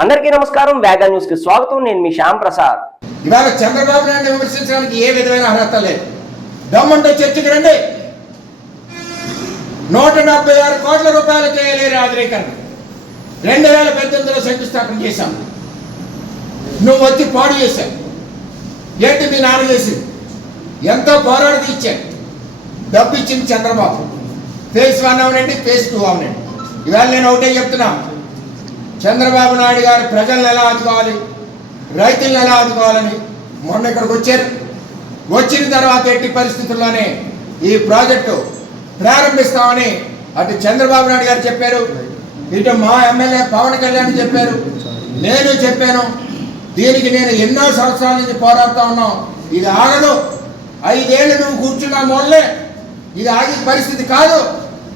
అందరికీ నమస్కారం. వేగా న్యూస్కి స్వాగతం. నేను మీ శ్యామ్ ప్రసాద్. ఇవాళ చంద్రబాబు నాయుడు విమర్శించడానికి ఏ విధమైన అర్హత లేదు. దమ్ముంటే చర్చకి రండి. నూట డెబ్బై ఆరు కోట్ల రూపాయలు చేయలేరు ఆధునీకరణ. రెండు వేల పద్దెనిమిదిలో శంకుస్థాపన చేశాం. నువ్వు వచ్చి పాడు చేశావు. ఏంటి మీ నాన్న చేసింది? ఎంతో పోరాడి తీర్చాడు డబ్బు ఇచ్చింది చంద్రబాబు. ఫేస్ వన్ అవనండి ఫేస్ టూ అవనండి. ఇవాళ నేను ఒకటే చెప్తున్నాను చంద్రబాబు నాయుడు గారు ప్రజలను ఎలా ఆదుకోవాలి? రైతులను ఎలా ఆదుకోవాలని మొన్న ఇక్కడికి వచ్చారు. వచ్చిన తర్వాత ఎట్టి పరిస్థితుల్లోనే ఈ ప్రాజెక్టు ప్రారంభిస్తామని అటు చంద్రబాబు నాయుడు గారు చెప్పారు. ఇటు మా ఎమ్మెల్యే పవన్ కళ్యాణ్ చెప్పారు. నేను చెప్పాను. దీనికి నేను ఎన్నో సంవత్సరాల నుంచి పోరాడుతా ఉన్నాం. ఇది ఆగదు. ఐదేళ్ళు నువ్వు కూర్చున్నా మొదలే ఇది ఆగే పరిస్థితి కాదు.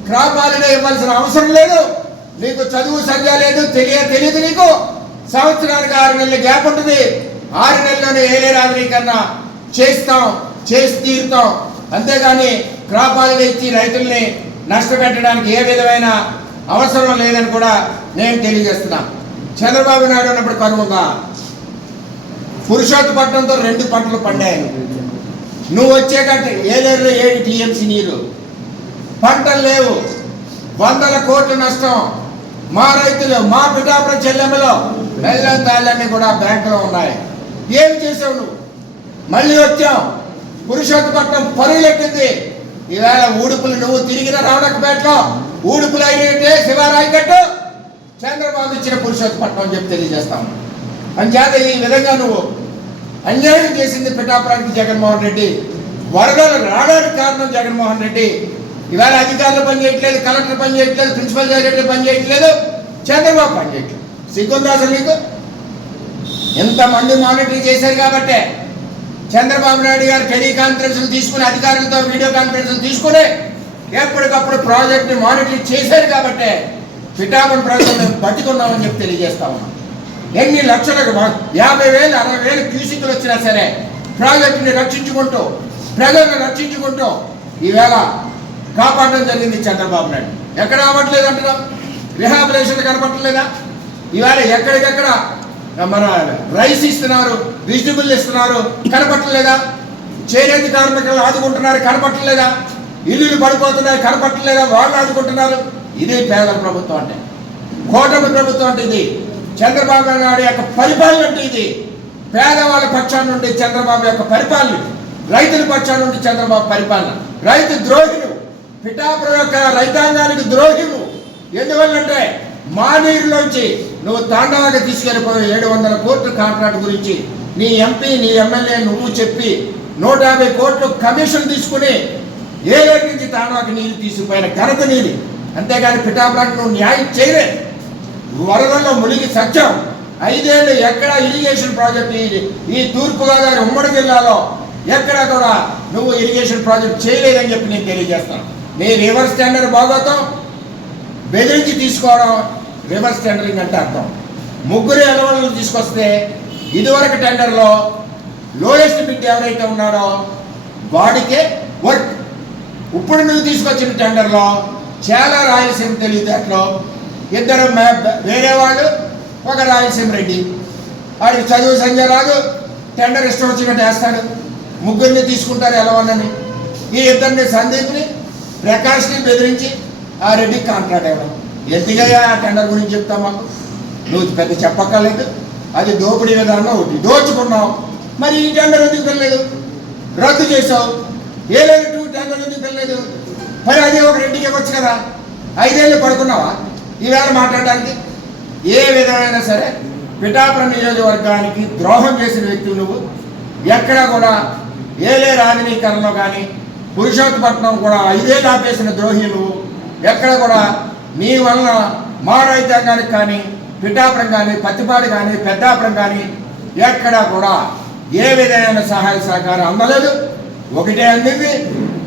క్రాప్ హాలిడే ఇవ్వాల్సిన అవసరం లేదు. నీకు చదువు సంధ్య లేదు తెలియ తెలియదు నీకు. సంవత్సరానికి ఆరు నెలల గ్యాప్ ఉంటుంది. ఆరు నెలలోనే ఏలే ఆధునీకరణ చేస్తాం చేసి తీరుతాం. అంతేగాని క్రాప్ హాలిడే ఇచ్చి రైతుల్ని నష్టపెట్టడానికి ఏ విధమైన అవసరం లేదని కూడా నేను తెలియజేస్తున్నా. చంద్రబాబు నాయుడు ఉన్నప్పుడు కనుగొందా పురుషోత్తపట్నంతో రెండు పంటలు పండాయి నువ్వు వచ్చేటట్టు ఏలేరులో ఏడు టీఎంసీ నీరు? పంటలు లేవు. వందల కోట్ల నష్టం. మా రైతులు మా పిఠాపురం చెల్లెమ్మలో బెల్లం తాళ్ళన్నీ కూడా బ్యాంకులో ఉన్నాయి. ఏం చేసావు నువ్వు? మళ్ళీ వచ్చావు పురుషోత్తపట్నం పరుగులెట్టింది ఈవేళ ఊడుపులు నువ్వు తిరిగిన రావణకపేటలో ఊడుపులు అయినట్టే శివారాయి చంద్రబాబు ఇచ్చిన పురుషోత్తపట్నం అని చెప్పి తెలియజేస్తాం. అంచేత ఈ విధంగా నువ్వు అన్యాయం చేసింది పిఠాపురానికి జగన్మోహన్ రెడ్డి. వరదలు రావడానికి కారణం జగన్మోహన్ రెడ్డి. ఇవాళ అధికారులు పని చేయట్లేదు కలెక్టర్ పని చేయట్లేదు ప్రిన్సిపల్ సెక్రటరీ పని చేయట్లేదు చంద్రబాబు పని చేయట్లేదు. సిగ్గుందా అసలు నీకు? ఎంతమంది మానిటరింగ్ చేశారు కాబట్టే చంద్రబాబు నాయుడు గారు టెలికాన్ఫరెన్స్లు తీసుకుని అధికారులతో వీడియో కాన్ఫరెన్స్లు తీసుకుని ఎప్పటికప్పుడు ప్రాజెక్ట్ని మానిటర్ చేశారు కాబట్టే పిఠాపురం ప్రాజెక్ట్ మేము బతికున్నామని చెప్పి తెలియజేస్తా ఉన్నాం. ఎన్ని లక్షలకు యాభై వేలు అరవై వేలు క్యూసిక్లు వచ్చినా సరే ప్రాజెక్టుని రక్షించుకుంటూ ప్రజలను రక్షించుకుంటూ ఈవేళ కాపాడడం జరిగింది చంద్రబాబు నాయుడు. ఎక్కడ అవ్వట్లేదు అంటున్నాం రిహాబిలేషన్ కనపడలేదా ఇవాళ ఎక్కడికెక్కడ మన రైస్ ఇస్తున్నారు వెజిటబుల్ ఇస్తున్నారు కనపట్టలేదా చేనేత కార్మికులు ఆదుకుంటున్నారు కనపట్టలేదా ఇల్లులు పడిపోతున్నాయి కనపట్టలేదా వాళ్ళు ఆదుకుంటున్నారు. ఇదే పేదల ప్రభుత్వం అంటే. కూటమి ప్రభుత్వం అంటే ఇది. చంద్రబాబు నాయుడు యొక్క పరిపాలన అంటే ఇది. పేదవాళ్ళ పక్షాన నుండి చంద్రబాబు యొక్క పరిపాలన. రైతుల పక్షాన నుండి చంద్రబాబు పరిపాలన. రైతు ద్రోహిను పిఠాపురం యొక్క రైతాంగానికి ద్రోహిను ఎందువల్లంటే మా నీరులోంచి నువ్వు తాండవాకి తీసుకెళ్ళిపోయి ఏడు వందల కోట్ల కాంట్రాక్ట్ గురించి నీ ఎంపీ నీ ఎమ్మెల్యే నువ్వు చెప్పి నూట యాభై కోట్లు కమిషన్ తీసుకుని ఏ రేటు నుంచి తాండవాకి నీరు తీసుకుపోయిన ఘనత నీది. అంతేగాని పిఠాపురానికి నువ్వు న్యాయం చేయలేదు వరదల్లో మునిగి సత్యం. ఐదేళ్ళు ఎక్కడ ఇరిగేషన్ ప్రాజెక్ట్ ఈ ఈ తూర్పుగోదావరి ఉమ్మడి జిల్లాలో ఎక్కడ కూడా నువ్వు ఇరిగేషన్ ప్రాజెక్ట్ చేయలేదని చెప్పి నేను తెలియజేస్తాను. నీ రివర్స్ టెండర్ బాగోతాం. బెదిరించి తీసుకోవడం రివర్స్ టెండరింగ్ అంటే అర్థం. ముగ్గురు ఎలవలను తీసుకొస్తే ఇదివరకు టెండర్లో లోయెస్ట్ బిడ్ ఎవరైతే ఉన్నాడో వాడికే వర్క్ ఇప్పుడు నువ్వు తీసుకొచ్చిన టెండర్లో చాలా రాయలసీమ తెలివితేటలో ఇద్దరు వేరే వాళ్ళు ఒక రాయలసీమ రెడ్డి. వాడికి చదువు సంజయ్ రాదు టెండర్ ఇష్టం వచ్చినట్టు వేస్తాడు. ముగ్గురిని తీసుకుంటారు ఎలవన్నని ఈ ఇద్దరిని సందీప్ని ప్రకాష్ని బెదిరించి ఆ రెడ్డికి కాంట్రాక్ట్ ఇవ్వడం. ఎందుకయ్యా ఆ టెండర్ గురించి చెప్తా మాకు? నువ్వు పెద్ద చెప్పక్కర్లేదు. అది దోపిడీ విధానం ఒకటి. దోచుకున్నావు. మరి ఈ టెండర్ ఎందుకు వెళ్ళలేదు రద్దు చేసావు ఏ లేదు టూ టెండర్ ఎందుకు వెళ్ళలేదు మరి అది ఒక రెడ్డికి ఇవ్వచ్చు కదా. ఐదేళ్ళు పడుకున్నావా? ఈవేళ మాట్లాడడానికి? ఏ విధమైన సరే పిఠాపురం నియోజకవర్గానికి ద్రోహం చేసిన వ్యక్తి నువ్వు. ఎక్కడ కూడా ఏలే రాజనీకరణలో కానీ పురుషోత్పట్నం కూడా ఇదే ఆపేసిన ద్రోహి ఎక్కడ కూడా మీ వలన మా రైతాంగానికి కానీ పిఠాపురం కానీ పత్తిపాడు కానీ పెద్దాపురం కానీ ఎక్కడా కూడా ఏ విధమైన సహాయ సహకారం అందలేదు. ఒకటే అందింది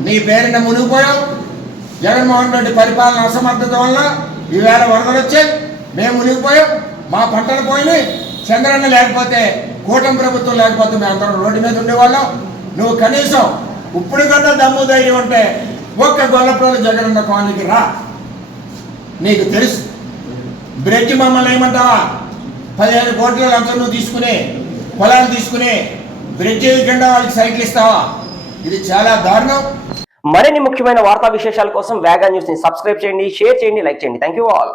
నీ పేరిన మునిగిపోయాం. జగన్మోహన్ రెడ్డి పరిపాలన అసమర్థత వల్ల ఈవేళ వరదలు వచ్చాయి. మేము మునిగిపోయాం మా పంటలు పోయినాయి. చంద్రన్న లేకపోతే కూటమి ప్రభుత్వం లేకపోతే మేము అందరం రోడ్డు మీద ఉండేవాళ్ళం. నువ్వు కనీసం ఇప్పుడు కన్నా దమ్ము ధైర్యం ఉంటే ఒక్క గొల్లప్రోలు జగనన్న కాలనీకి రా. నీకు తెలుసు. బ్రిడ్జ్ మమ్మల్ని ఏమంటావా? పదిహేను కోట్ల లంచం నువ్వు తీసుకునే పొలాలు తీసుకునే బ్రిడ్జ్ వేయకుండా వాళ్ళకి సైకిల్ ఇస్తావా? ఇది చాలా దారుణం. మరిన్ని ముఖ్యమైన వార్తా విశేషాల కోసం వేగా న్యూస్ని సబ్స్క్రైబ్ చేయండి షేర్ చేయండి లైక్ చేయండి. Thank you all